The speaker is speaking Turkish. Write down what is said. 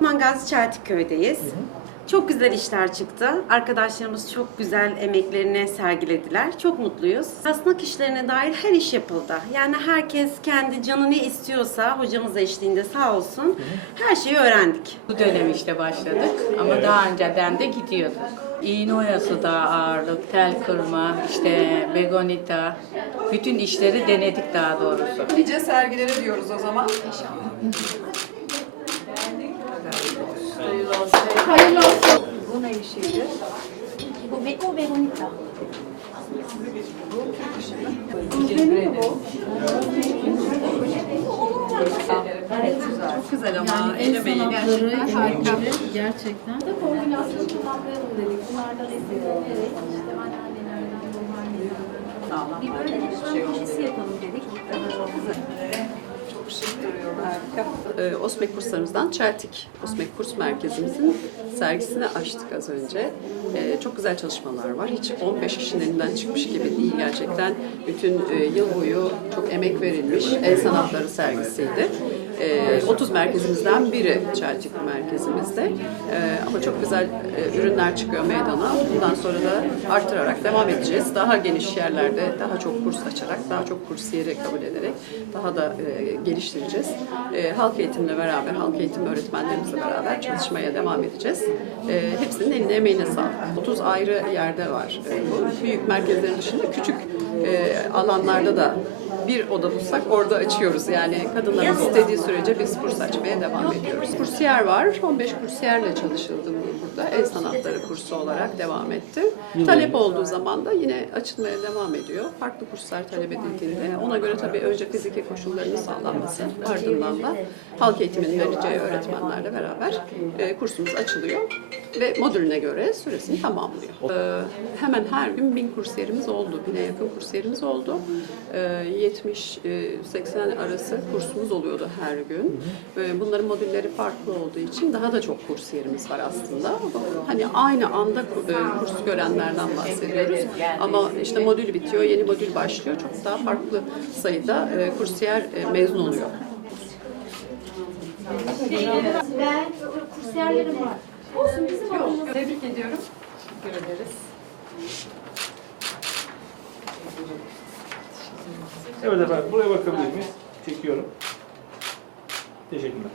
Mangazi Çeltikköy'deyiz. Çok güzel işler çıktı. Arkadaşlarımız çok güzel emeklerini sergilediler. Çok mutluyuz. Kasnak işlerine dair her iş yapıldı. Yani herkes kendi canı ne istiyorsa hocamız eşliğinde sağ olsun her şeyi öğrendik. Bu dönem işte başladık ama daha önceden de gidiyorduk. İğne oyası da ağırlık, tel kırma, işte begonita, bütün işleri denedik daha doğrusu. Nice sergilere diyoruz o zaman. Bu ne işiydi? Bu Beko Veronica. Çok güzel ama el emeği gerçekten harika. Gerçekten. Kombinasyon kullanmayalım dedik. Bunlardan esinlenerek işte anneannelerden, babaannelerden. Bir böyle ekran Ee, OSMEK kurslarımızdan Çeltik, OSMEK kurs merkezimizin sergisini açtık az önce. Ee, çok güzel çalışmalar var. Hiç 15 kişinin elinden çıkmış gibi değil gerçekten. Bütün e, yıl boyu çok emek verilmiş el sanatları sergisiydi. Ee, 30 merkezimizden biri Çeltik merkezimizde. Ee, ama çok güzel e, ürünler çıkıyor meydana. Bundan sonra da artırarak devam edeceğiz. Daha geniş yerlerde daha çok kurs açarak, daha çok kursiyeri kabul ederek daha da e, geliştireceğiz. E, halk eğitimle beraber, halk eğitim öğretmenlerimizle beraber çalışmaya devam edeceğiz. E, hepsinin eline emeğine sağlık. 30 ayrı yerde var. E, bu büyük merkezlerin dışında küçük e, alanlarda da bir oda bulsak orada açıyoruz. Yani kadınların istediği sürece biz kurs açmaya devam ediyoruz. Kursiyer var. 15 kursiyerle çalışıldı bu- burada. El sanatları kursu olarak devam etti. Talep olduğu zaman da yine açılmaya devam ediyor. Farklı kurslar talep edildiğinde ona göre tabii önce fiziki koşullarının sağlanması ardından da halk eğitiminin vereceği öğretmenlerle beraber e, kursumuz açılıyor ve modülüne göre süresini tamamlıyor. E, hemen her gün bin kursiyerimiz oldu. Bine yakın kursiyerimiz oldu. E, 70-80 arası kursumuz oluyordu her gün. E, bunların modülleri farklı olduğu için daha da çok kursiyerimiz var aslında. Hani aynı anda e, kurs görenlerden bahsediyoruz. Ama işte modül bitiyor, yeni modül başlıyor. Çok daha farklı sayıda e, kursiyer e, mezun oluyor. Ben kursiyerlerim var. Olsun bizim alanımız. Tebrik ediyorum. Teşekkür ederiz. Evet efendim buraya bakabilir miyiz? Çekiyorum. Teşekkürler.